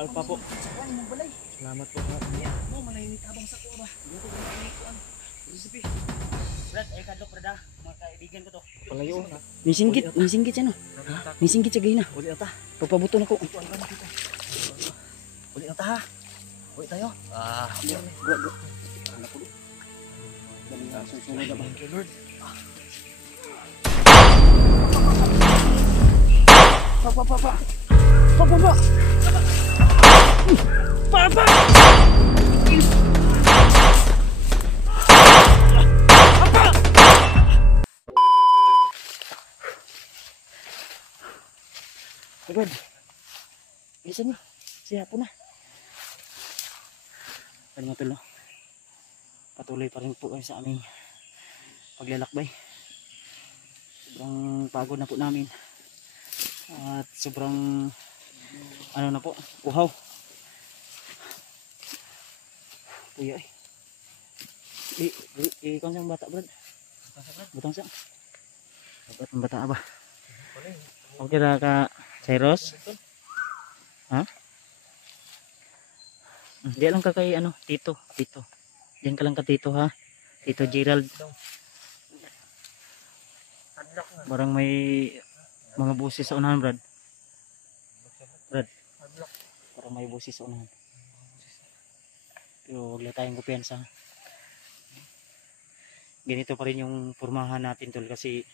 Alpa po. Salamat po. Mo manahimik habang sa kuha ba. Dito ko manahimik ko ang recipe. Brad, ay kadlok brad, mga kaibigan ko to. Palayo na. Nisinggit siya no. Nisinggit siya gina. Uli na ta. Pagpabuto na ko. Uli na ta ha. Uli tayo. Susunod na ba? Thank you Lord. Papa! Agad. Bilisan niyo. Siya po na. Ano mga tulo? Patuloy pa rin po kayo sa aming paglalakbay. Sobrang pagod na po namin. At sobrang ano na po, uhaw. Kuya ikon sang bata brad. Butang sa. Dapat ang bata ba? Okay ra ka Cyrus? Ha? Di lang ka kay ano, Tito. Diyan ka lang ka Tito ha. Tito Gerald. Barang may mga busis sa unahan brad. Parang may busis sa unahan. Pero wag lang tayong kumpiyansa. Ganito pa rin yung pormahan natin tol kasi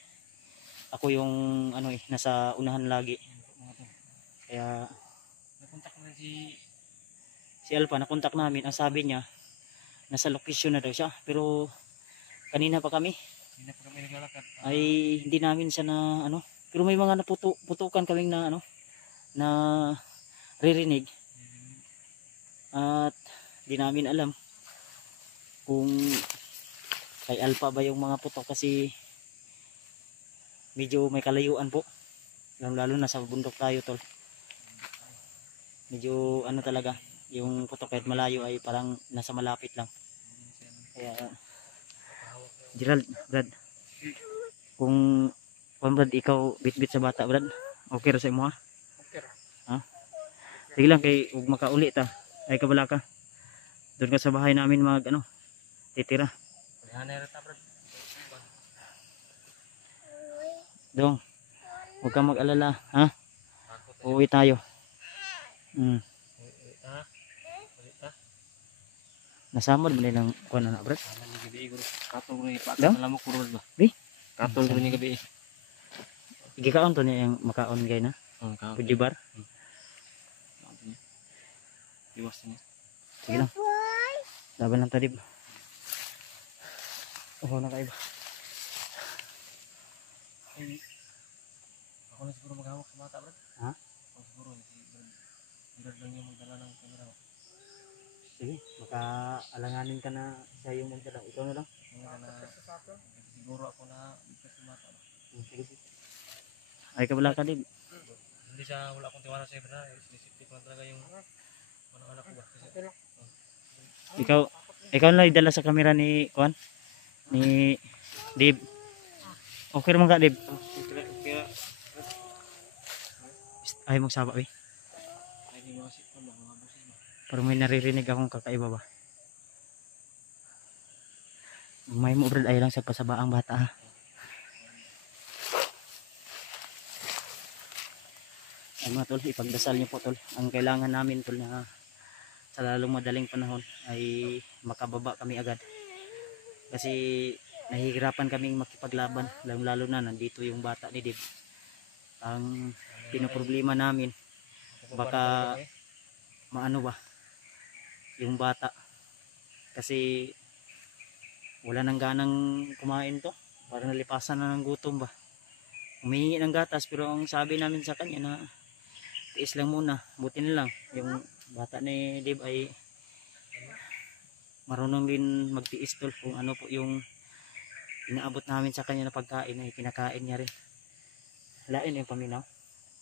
ako yung ano nasa unahan lagi. Kaya Nakontak mo si Alpha nakontak namin, ang sabi niya nasa location na daw siya, pero kanina pa kami naglalakad. ay hindi namin siya na ano, pero may mga naputukan kaming na ano na ririnig at di namin alam kung kay Alpha ba yung mga putok kasi medyo may kalayuan po, lalo na sa bundok tayo tol. Medyo ano talaga yung putok kahit malayo ay parang nasa malapit lang. Kaya Gerald, Brad, kung Brad ikaw bit-bit sa bata Brad, okay ra sa imo ha? Okay ra. Ha? Sige lang kay ug makauli ta ay kabala ka doon ka sa bahay namin mag ano titira dong, huwag kang mag-alala ha, uuwi tayo. Nasamod mo nilang kuha na Brad? Katol ni pa Daw? lamok puro ba? Di? Katol ni gabi. Igikaon to niya yung makaon gay na pujibar. Iwas niya. Sige lang, laban lang tadib. Na kaiba. Ako na siguro maghawak sa bata, Brad. Ha? Ako siguro si Brad lang yung magdala ng camera. Sige, baka alanganin ka na siya yung magdala. Ikaw na lang. Siguro ako na bigkas sa bata. Sige. Ay kabala ka dib. Hindi siya, wala akong tiwala sa Brad. Isip ko talaga yung anak ko ba. Ikaw na idala sa camera ni Kuan ni Dib. Okay naman ka Dib. Ay magsaba eh. Parang may naririnig akong kakaiba ba. May mo Brad ay lang sa pasabaang bata ha. Ay mga tol, ipagdasal niyo po tol. Ang kailangan namin tol na sa lalong madaling panahon ay makababa kami agad. Kasi nahihirapan kaming makipaglaban, lalo na nandito yung bata ni Dib. Ang pinoproblema namin baka maano ba yung bata kasi wala nang ganang kumain to, parang nalipasan na ng gutom ba, humihingi ng gatas pero ang sabi namin sa kanya na tiis lang muna, buti na lang yung bata ni Dib ay marunong din magtiis tol. Kung ano po yung inaabot namin sa kanya na pagkain ay kinakain niya rin. Lain yung paminaw,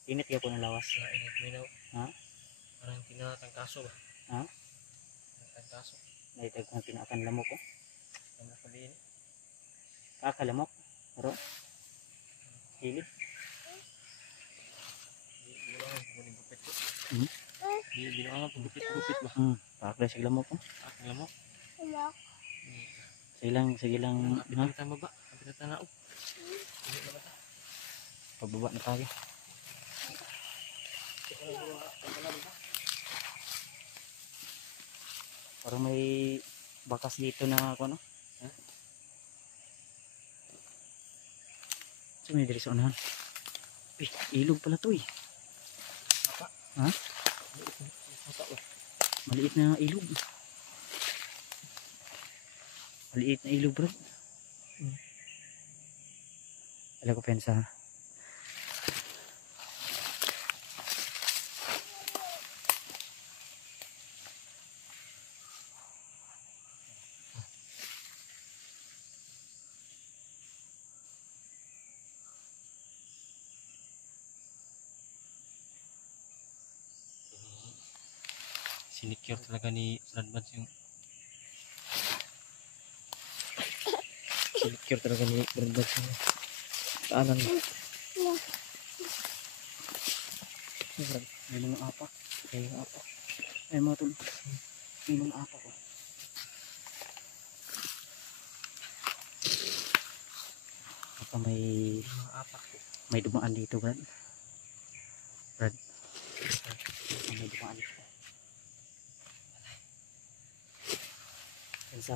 init ka po ng lawas. Init minaw. Ha? Parang tinatangkaso ba? Ha? Tinatangkaso. Naitag kong pinakan lamok ko. Lamok pa din. Kakalamok pero hilid. Hindi lang ang kumaling gupit ko. Hindi na nga gupit-gupit ba? Pakre sige lang mo po. Alam mo? Sige lang, Kapit ha? na tayo baba. Kapit na tayo na. Pababa na tayo. Parang may bakas dito na ako, no? So may diri sa unahan. Ilog pala to eh. Ha? Maliit na ilog. Maliit na ilog, bro. Alam ko pensa. Sinicure talaga ni Radbans yung sinicure talaga ni Radbans yung paanan mo. May mga apak. May mga apak. Ay mga tol. May mga apak ko. Baka Mga apak po. may dumaan dito, Brad. Brad. May dumaan dito. Pensa.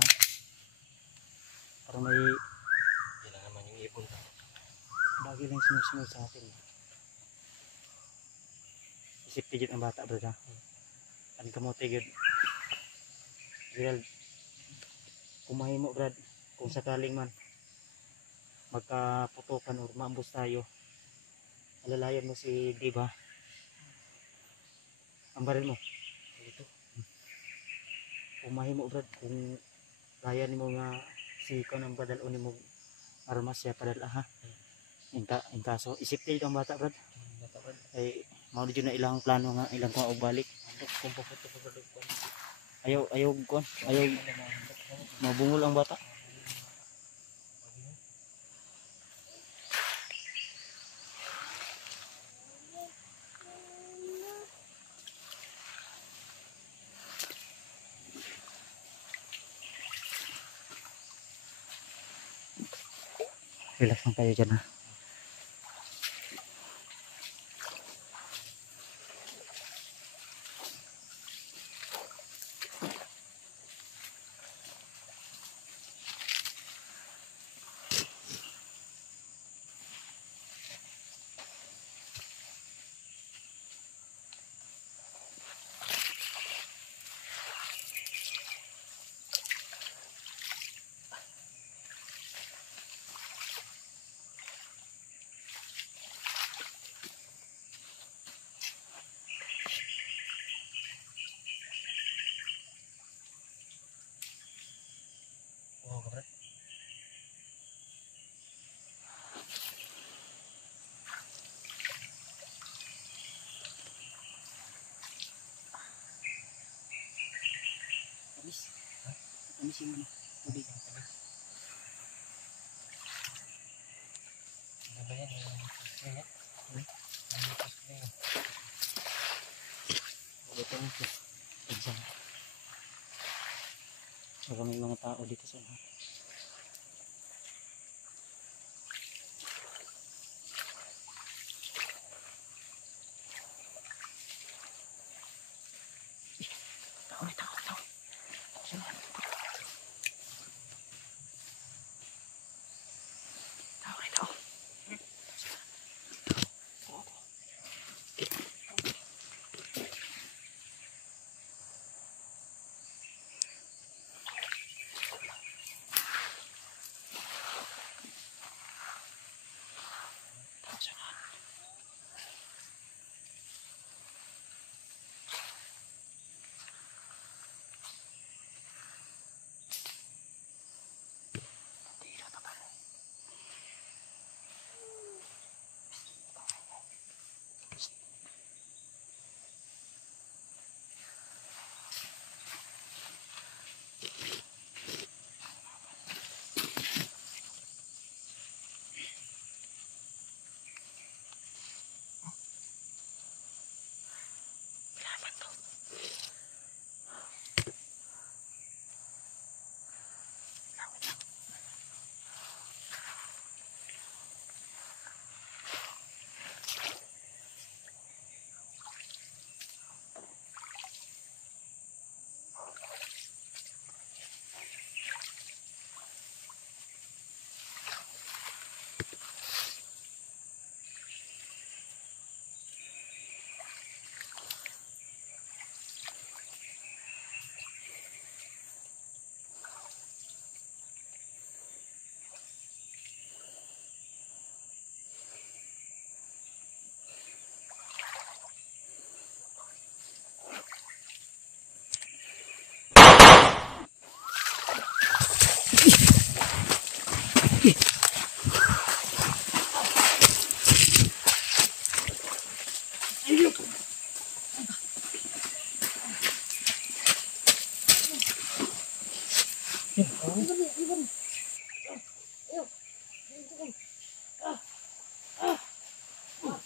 Parang may Yan lang naman yung ibon. bagay lang sinusunod sa atin. Isip tigit ang bata, Brad, ha? Ano ka mo tigit? Gerald, kumain mo, Brad. Kung sakaling man magkaputukan o maambos tayo, alalayan mo si Diva. Ambarin mo. Dito. Kumain mo, Brad. Kung kaya ni mo nga si ikaw ng badalon ni mo armas siya padala, ha? In kaso, isip tigit ang bata, Brad. Natawad. Ay, maulit yun na ilang plano nga, ilang ko balik. Kung papunta pa sa loob. Ayaw mabungol ang bata. Relax lang kayo dyan, ha? Oo, kabrat. Tamis. Tamis yung ano, tubig. Ano ba yan? Ingat. Ito na siya. Exam. Baka may mga tao dito sa ano. Tao. Tao.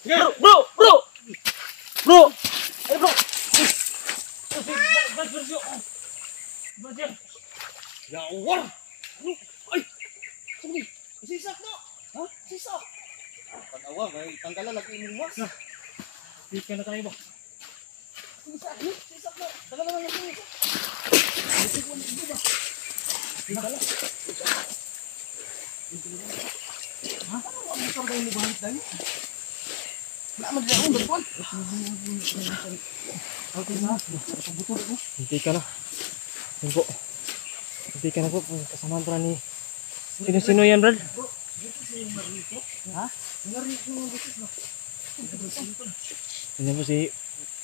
Bro! Bro! Bro! Ay bro! Yawar! Ay! Sabi! Sisak no! Ha? Sisak! Pag-awa, tanggalan lagi yung mas. Ikan na tayo ba? Sisak no! Sisak no! Tanggalan lang yung mas. Sisak mo na ba? Tanggalan. Ha? Ano ang tanggalan mo bahit dahil? Naman dyan akong berpuan. Okay na. Pagbuto na ko. Hindi ka na. Hindi. Hindi ka na po. Kasamaan pala ni... Sino yan, Brad? Ha? Narito mo busis na. Hindi po si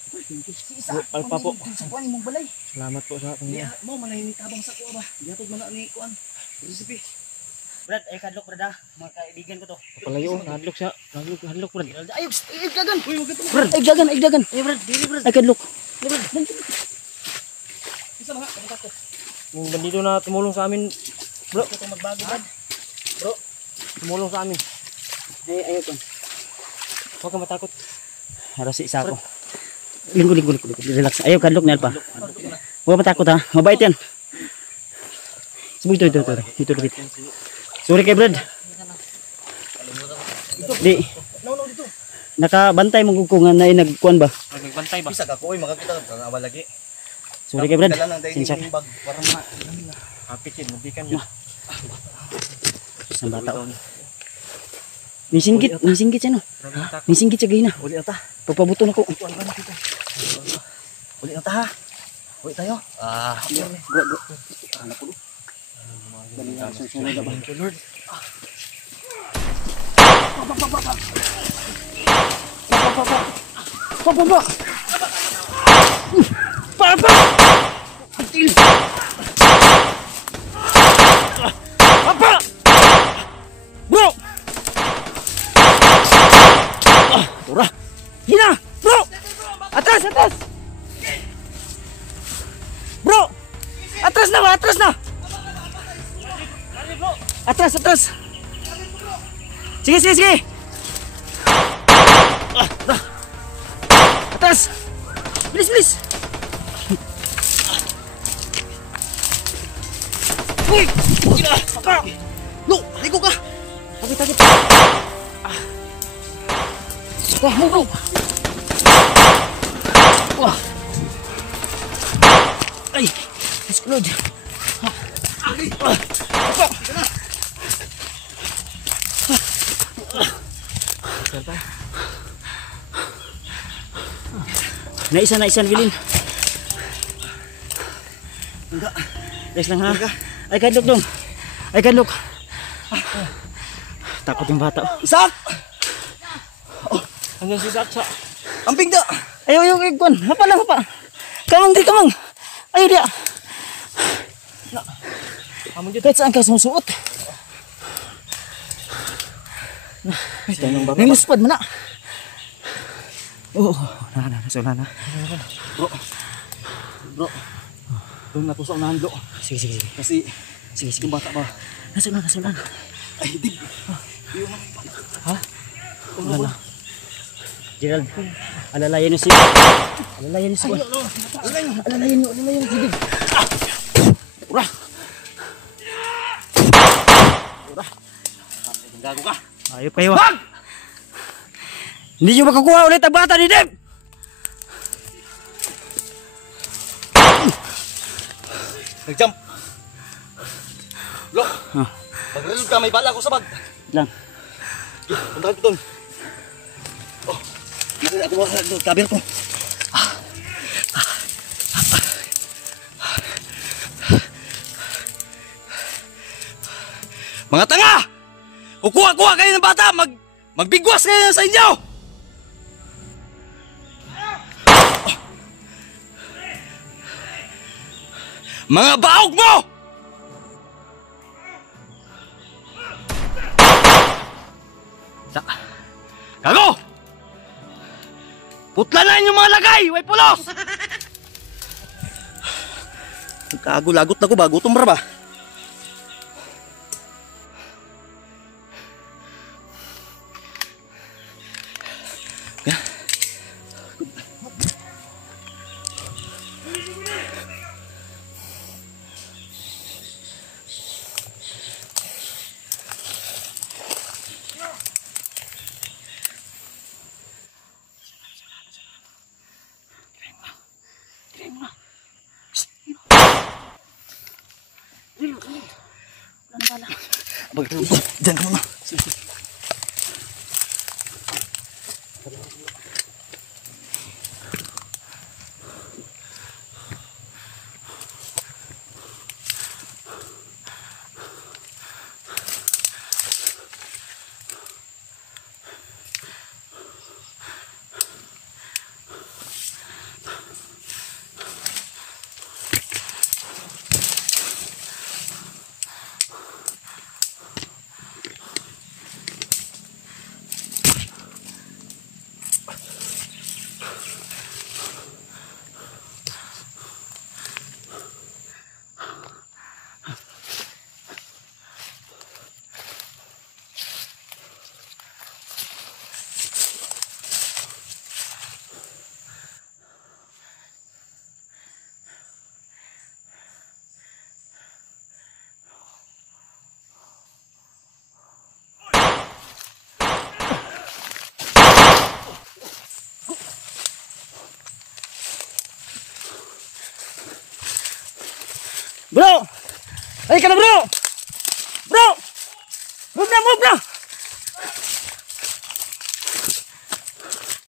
Si Isa. Alpa po. Sa kuwan imong balay. Salamat po sa ating Diya mo manahimik habang sa kuwa ba. Diatod man na ni kuan. Recipe. Brad, ay kadlok brad ha. Mga kaibigan ko to. Palayo. Hadlok siya. Hadlok, Brad. Ayog, ay dagan. Uy, wag ito. Brad, ay dagan, ay dagan. Ay brad, dili brad. Ay kadlok. Ay brad. Isa mga kapatid ko. Yung bandido na tumulong sa amin. Bro, Ito magbago brad. Bro, tumulong sa amin. Ay kon. Huwag ka matakot. Para si isa ko. Linggo. Relax. Ayaw kadlok na Alpa. Huwag matakot ha. Mabait yan. Subuh ito. Ito. Sorry kay Brad. Di. Nakabantay mo kung na nagkuan ba? Nagbantay ba? bisa ka ko makakita ka awal lagi. Sorry kay Brad. Dala nang dahil Sinsya. bag para ma. Kapit yun. Hindi ka niya. Isang bata. May singgit siya no. May singgit siya gina. Uli ata. Pagpabuto na ko. Tuan ba kita? Uli ata ha. Uli tayo. Ah, Go. Ano po? Susunod na ba? thank you Lord. Papa! Atil! Papa! Bro! Tura! Hina! Bro! Atas! Bro! Atras na! Atras! Sige! Atas! Bilis! Uy! Papa! No! Ligo ka! Takit! Move! Wah! Ay! Explode! Naisan Wilin. Enggak. Guys lang ha. Ay kadlok dong. Takot yung bata. Isak! Hanggang si Saksa. Amping da. Ayo ikon. Hapa. Kamang. Ayo dia. Kamu dito. Kahit saan ka sumusuot. Niluspad mo na. Oh, na. Bro. Doon natusok na handlo. Sige. Kasi yung bata ba? Nasulan. Ay, di. Ha? Wala. Gerald, alalayan niyo si... Alalayan niyo. Sige. Ura! Gago ka. Ayop kayo. Hindi nyo makakuha ulit ang bata ni Deb! Nag-jump. Lo. Pag-reload ka, may bala ko sa bag. Lang. Punta ka doon. Oh. Dito ako mga kabir ko. Mga tanga! Kukuha kayo ng bata! Magbigwas kayo sa inyo! Mga baog mo! Gago! Putla na yung mga lagay! Way pulos! Nagkagulagot na ko ba? Gutom ba? Diyan ka muna. Bro! Ay ka na bro! Bro! Move na, move na!